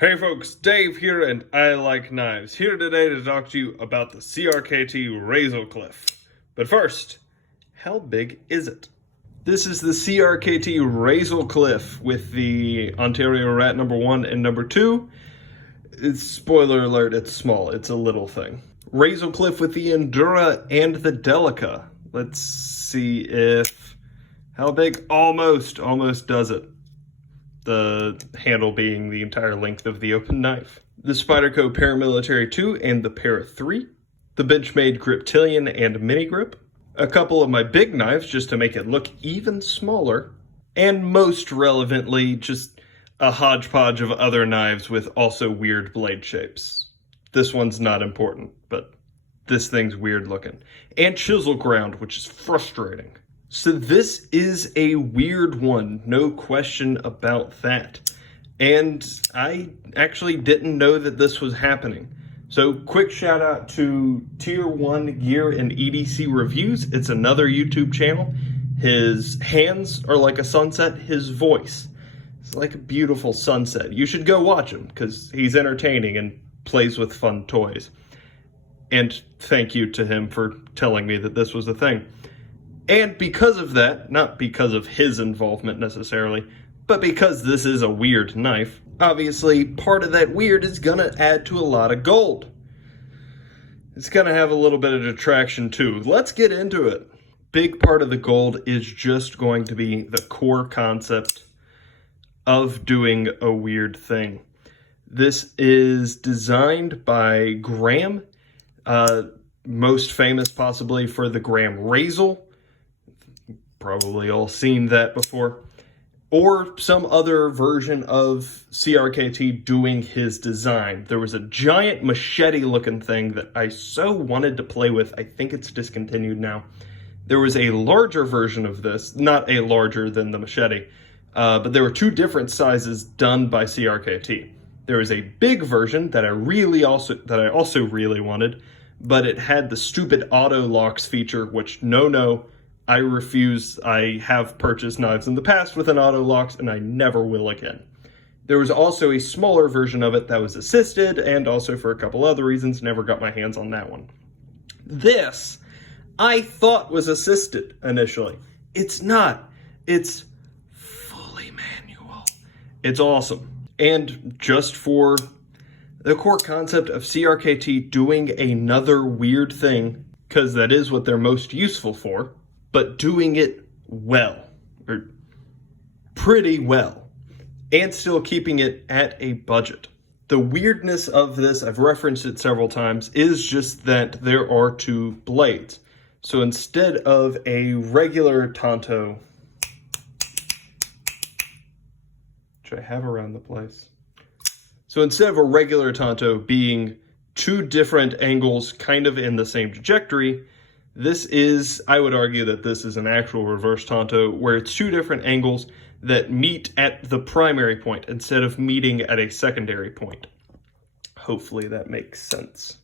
Hey folks, Dave here and I like knives. Here today to talk to you about the CRKT RazelCliffe. But first, how big is it? This is the CRKT RazelCliffe with the Ontario Rat number 1 and number 2. Spoiler alert, it's small, it's a little thing. RazelCliffe with the Endura and the Delica. Let's see if... how big? Almost does it. The handle being the entire length of the open knife. The Spyderco Paramilitary 2 and the Para 3. The Benchmade Griptilian and Mini Grip. A couple of my big knives just to make it look even smaller. And most relevantly, just a hodgepodge of other knives with also weird blade shapes. This one's not important, but this thing's weird looking. And chisel ground, which is frustrating. So this is a weird one, no question about that. And I actually didn't know that this was happening. So quick shout out to Tier 1 Gear and EDC Reviews. It's another YouTube channel. His hands are like a sunset, his voice is like a beautiful sunset. You should go watch him because he's entertaining and plays with fun toys. And thank you to him for telling me that this was a thing. And because of that, not because of his involvement necessarily, but because this is a weird knife, obviously part of that weird is gonna add to a lot of gold. It's gonna have a little bit of detraction too. Let's get into it. Big part of the gold is just going to be the core concept of doing a weird thing. This is designed by Graham, most famous possibly for the Graham Razel. Probably all seen that before, or some other version of CRKT doing his design. There was a giant machete looking thing that I so wanted to play with. I think it's discontinued now. There was a larger version of this, not a larger than the machete, but there were two different sizes done by CRKT. There was a big version that I also really wanted, but it had the stupid auto locks feature, which no, I refuse. I have purchased knives in the past with an auto locks and I never will again. There was also a smaller version of it that was assisted and also for a couple other reasons, never got my hands on that one. This, I thought was assisted initially. It's not. It's fully manual. It's awesome. And just for the core concept of CRKT doing another weird thing, because that is what they're most useful for, but doing it well, or pretty well, and still keeping it at a budget. The weirdness of this, I've referenced it several times, is just that there are two blades. So instead of a regular Tonto, which I have around the place, so instead of a regular Tonto being two different angles kind of in the same trajectory, this is, I would argue that this is an actual reverse Tonto where it's two different angles that meet at the primary point instead of meeting at a secondary point. Hopefully that makes sense.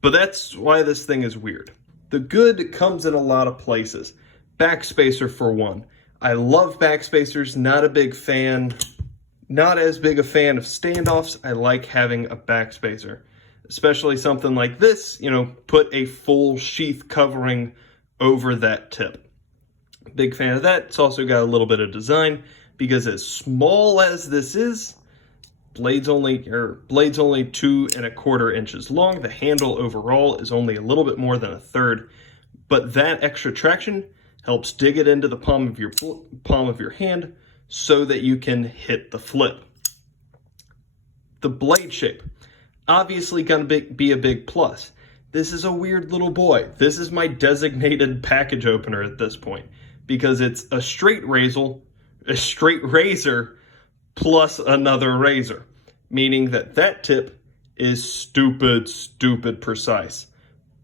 But that's why this thing is weird. The good comes in a lot of places. Backspacer for one. I love backspacers, not as big a fan of standoffs. I like having a backspacer. Especially something like this, put a full sheath covering over that tip. Big fan of that. It's also got a little bit of design because as small as this is, blades only 2¼ inches long. The handle overall is only a little bit more than 1/3, but that extra traction helps dig it into the palm of your hand so that you can hit the flip. The blade shape. Obviously gonna be a big plus. This is a weird little boy. This is my designated package opener at this point because it's a straight razor plus another razor, meaning that tip is stupid precise.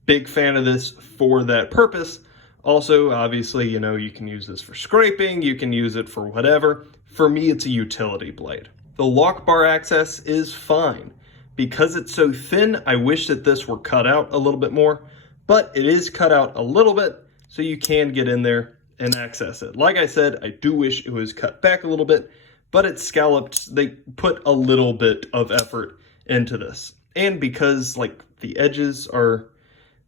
Big fan of this for that purpose. Also, obviously, you can use this for scraping, you can use it for whatever. For me, it's a utility blade. The lock bar access is fine. Because it's so thin, I wish that this were cut out a little bit more, but it is cut out a little bit, so you can get in there and access it. Like I said, I do wish it was cut back a little bit, but it's scalloped. They put a little bit of effort into this. And because like the edges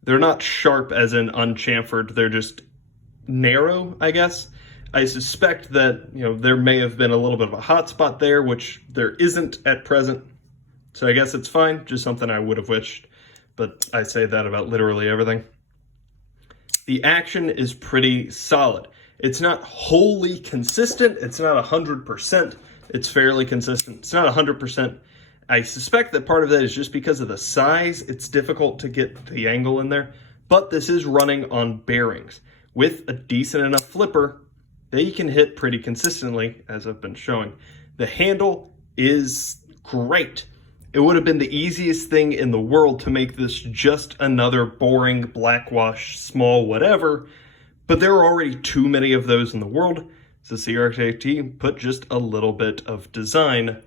they're not sharp as in unchamfered, they're just narrow, I guess. I suspect that, there may have been a little bit of a hot spot there, which there isn't at present. So I guess it's fine, just something I would have wished, but I say that about literally everything. The action is pretty solid. It's not wholly consistent. It's not 100%. It's fairly consistent. It's not 100%. I suspect that part of that is just because of the size. It's difficult to get the angle in there, but this is running on bearings. With a decent enough flipper, they can hit pretty consistently, as I've been showing. The handle is great. It would have been the easiest thing in the world to make this just another boring blackwash small whatever, but there are already too many of those in the world, so CRKT put just a little bit of design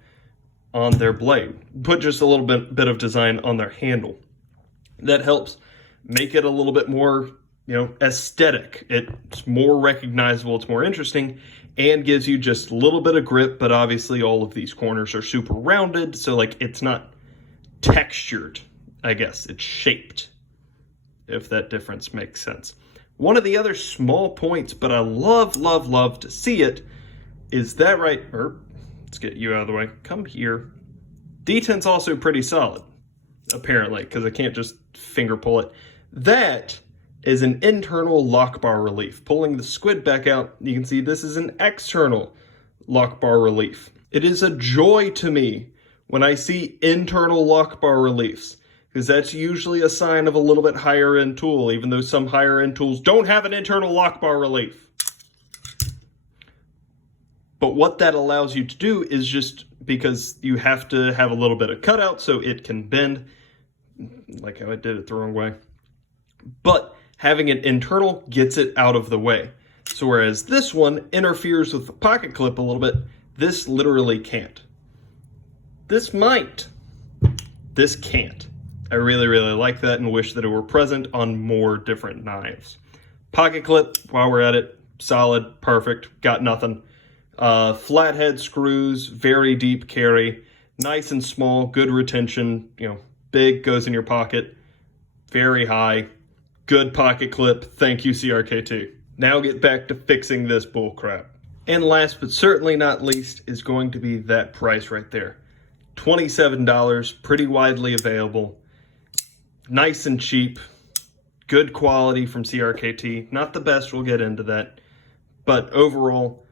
on their blade. Put just a little bit of design on their handle. That helps make it a little bit more, aesthetic. It's more recognizable, it's more interesting, and gives you just a little bit of grip, but obviously all of these corners are super rounded, so like it's not textured, I guess. It's shaped, if that difference makes sense. One of the other small points, but I love to see it, is that let's get you out of the way. Come here. Detent's also pretty solid, apparently, because I can't just finger pull it. That is an internal lock bar relief. Pulling the squid back out, you can see this is an external lock bar relief. It is a joy to me when I see internal lock bar reliefs, because that's usually a sign of a little bit higher end tool, even though some higher end tools don't have an internal lock bar relief. But what that allows you to do is just because you have to have a little bit of cutout so it can bend, like how I did it the wrong way. But having it internal gets it out of the way. So whereas this one interferes with the pocket clip a little bit, this literally can't. This might. This can't. I really like that and wish that it were present on more different knives. Pocket clip, while we're at it, solid, perfect, got nothing. Flathead screws, very deep carry, nice and small, good retention, big, goes in your pocket, very high, good pocket clip, thank you CRKT. Now get back to fixing this bullcrap. And last but certainly not least is going to be that price right there. $27, pretty widely available, nice and cheap, good quality from CRKT, not the best, we'll get into that, but overall,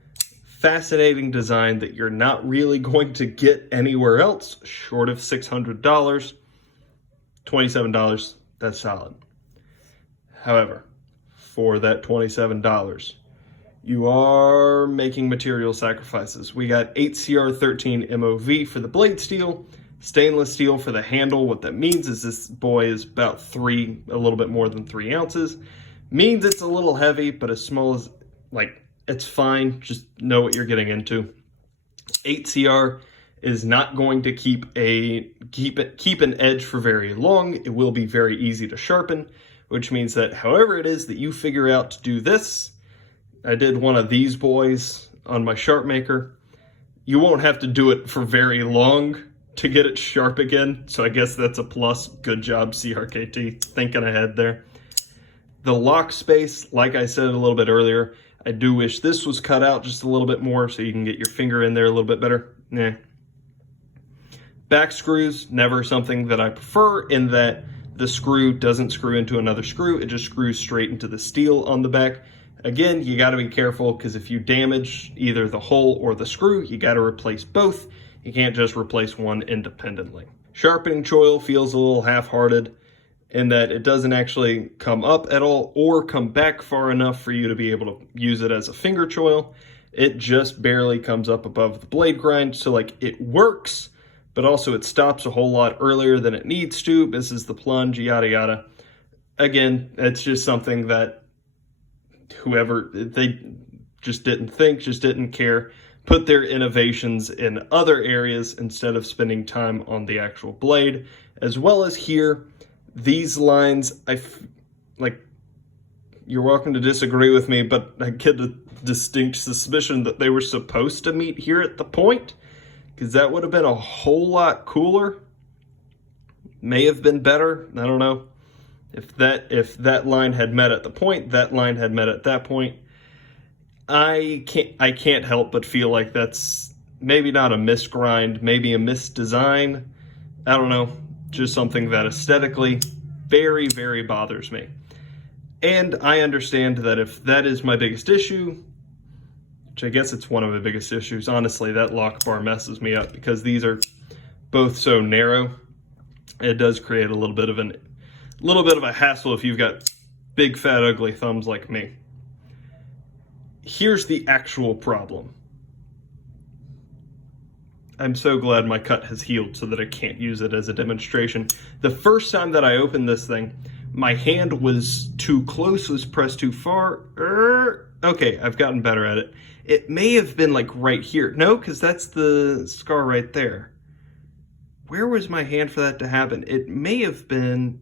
fascinating design that you're not really going to get anywhere else short of $600. $27, that's solid. However, for that $27, you are making material sacrifices. We got 8CR13 MOV for the blade steel, stainless steel for the handle. What that means is this boy is about a little bit more than 3 ounces. Means it's a little heavy, but as small as, it's fine. Just know what you're getting into. 8CR is not going to keep an edge for very long. It will be very easy to sharpen, which means that however it is that you figure out to do this, I did one of these boys on my sharp maker. You won't have to do it for very long to get it sharp again. So I guess that's a plus. Good job, CRKT. Thinking ahead there. The lock space, like I said a little bit earlier, I do wish this was cut out just a little bit more so you can get your finger in there a little bit better. Back screws, never something that I prefer in that the screw doesn't screw into another screw. It just screws straight into the steel on the back. Again, you got to be careful because if you damage either the hole or the screw, you got to replace both. You can't just replace one independently. Sharpening choil feels a little half-hearted in that it doesn't actually come up at all or come back far enough for you to be able to use it as a finger choil. It just barely comes up above the blade grind, so it works, but also it stops a whole lot earlier than it needs to. This is the plunge, yada yada. Again, it's just something that whoever, they just didn't think, just didn't care, put their innovations in other areas instead of spending time on the actual blade. As well as here, these lines, You're welcome to disagree with me, but I get a distinct suspicion that they were supposed to meet here at the point, because that would have been a whole lot cooler. May have been better. I don't know. If that line had met at the point, that line had met at that point. I can't help but feel like that's maybe not a misgrind, maybe a misdesign. I don't know. Just something that aesthetically very, very bothers me. And I understand that if that is my biggest issue, which I guess it's one of the biggest issues, honestly, that lock bar messes me up because these are both so narrow. It does create a little bit of a hassle if you've got big, fat, ugly thumbs like me. Here's the actual problem. I'm so glad my cut has healed so that I can't use it as a demonstration. The first time that I opened this thing, my hand was too close, was pressed too far. Okay, I've gotten better at it. It may have been like right here. No, because that's the scar right there. Where was my hand for that to happen? It may have been...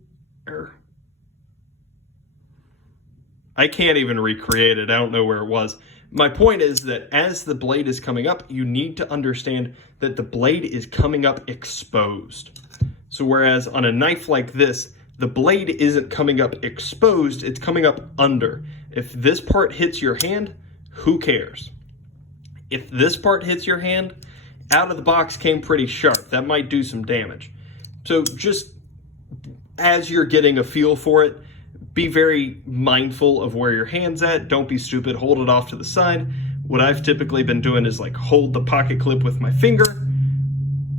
I can't even recreate it. I don't know where it was. My point is that as the blade is coming up, you need to understand that the blade is coming up exposed. So whereas on a knife like this, the blade isn't coming up exposed, it's coming up under. If this part hits your hand, who cares? If this part hits your hand, out of the box came pretty sharp. That might do some damage. So just as you're getting a feel for it, be very mindful of where your hand's at. Don't be stupid. Hold it off to the side. What I've typically been doing is like hold the pocket clip with my finger,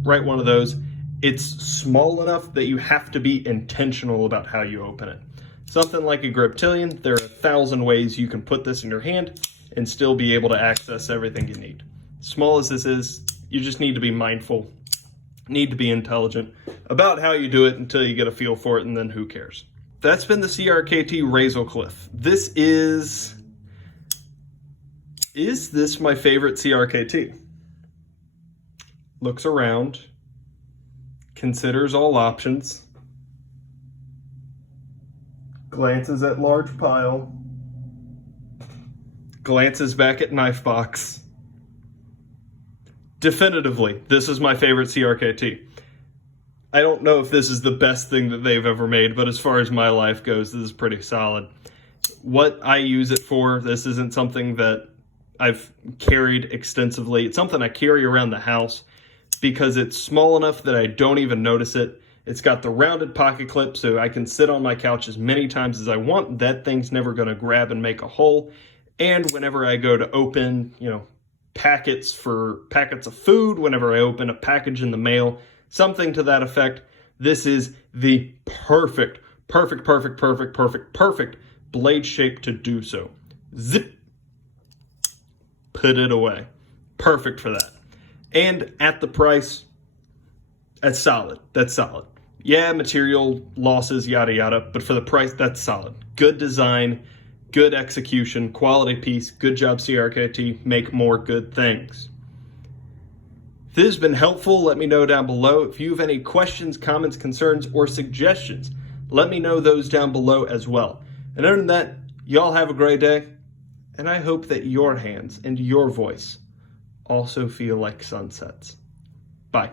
right one of those. It's small enough that you have to be intentional about how you open it. Something like a griptilian, there are 1,000 ways you can put this in your hand and still be able to access everything you need. Small as this is, you just need to be mindful, need to be intelligent about how you do it until you get a feel for it, and then who cares? That's been the CRKT RazelCliffe. This is this my favorite CRKT? Looks around, considers all options, glances at large pile, glances back at knife box. Definitively, this is my favorite CRKT. I don't know if this is the best thing that they've ever made, but as far as my life goes, this is pretty solid. What I use it for, this isn't something that I've carried extensively. It's something I carry around the house because it's small enough that I don't even notice it. It's got the rounded pocket clip, so I can sit on my couch as many times as I want. That thing's never going to grab and make a hole. And whenever I go to open, packets of food, whenever I open a package in the mail, something to that effect, this is the perfect blade shape to do so. Zip. Put it away. Perfect for that. And at the price, that's solid. That's solid. Yeah, material losses, yada yada, but for the price, that's solid. Good design, good execution, quality piece, good job CRKT, make more good things. If this has been helpful, let me know down below. If you have any questions, comments, concerns, or suggestions, let me know those down below as well. And other than that, y'all have a great day, and I hope that your hands and your voice also feel like sunsets. Bye.